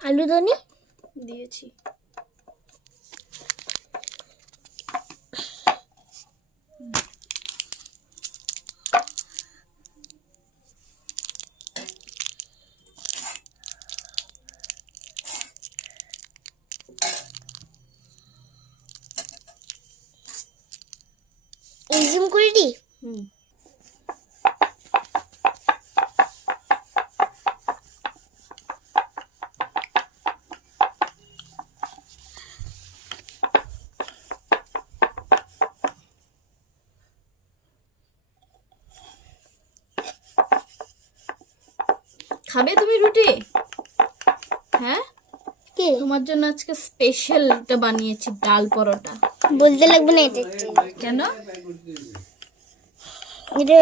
আলু দনি দিয়েছি। জুম করে দি। খাবে তুমি রুটি? হ্যাঁ, কি তোমার জন্য আজকে স্পেশালটা বানিয়েছি, ডাল পরোটা। বলতে লাগবে না এটা কেন? এটা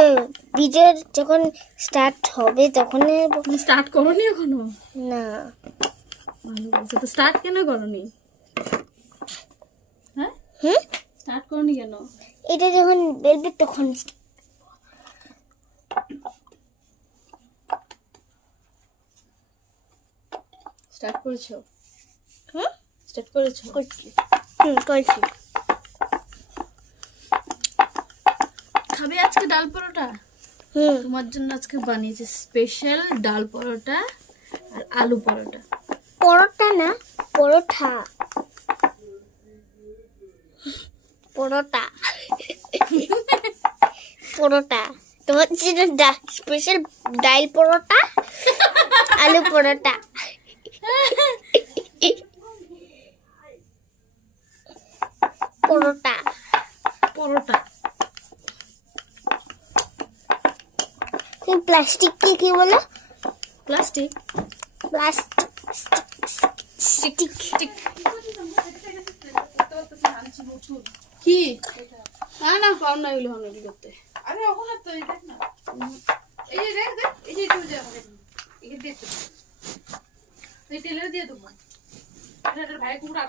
ভিডিও যখন স্টার্ট হবে তখন তুমি স্টার্ট করোনি এখনো? না ভালো বলছো তো, স্টার্ট কেন করোনি? হ্যাঁ, হুম স্টার্ট করোনি কেন? এটা যখন বেলবে তখন স্টার্ট করেছো? হুম স্টার্ট করেছো? করছি। করছি। খাবে আজকে ডাল পরোটা? তোমার জন্য আজকে বানিয়েছি স্পেশাল ডাল পরোটা আর আলু পরোটা। পরোটা না, পরোটা। পরোটা পরোটা তোমার জন্য স্পেশাল ডাল পরোটা, আলু পরোটা। পরোটা পরোটা। তুমি প্লাস্টিক কি বলো? প্লাস্টিক? Plastic stick stick. কি? না না, পাও না এগুলো হানুড়ি করতে। আরে ওখানে তো এই দেখ না, এই যে দেখ দেখ, এই যে একটু যা এই যে দেখ, এই টেলার দিয়ে দেবো। এটা ভাই কুমড়া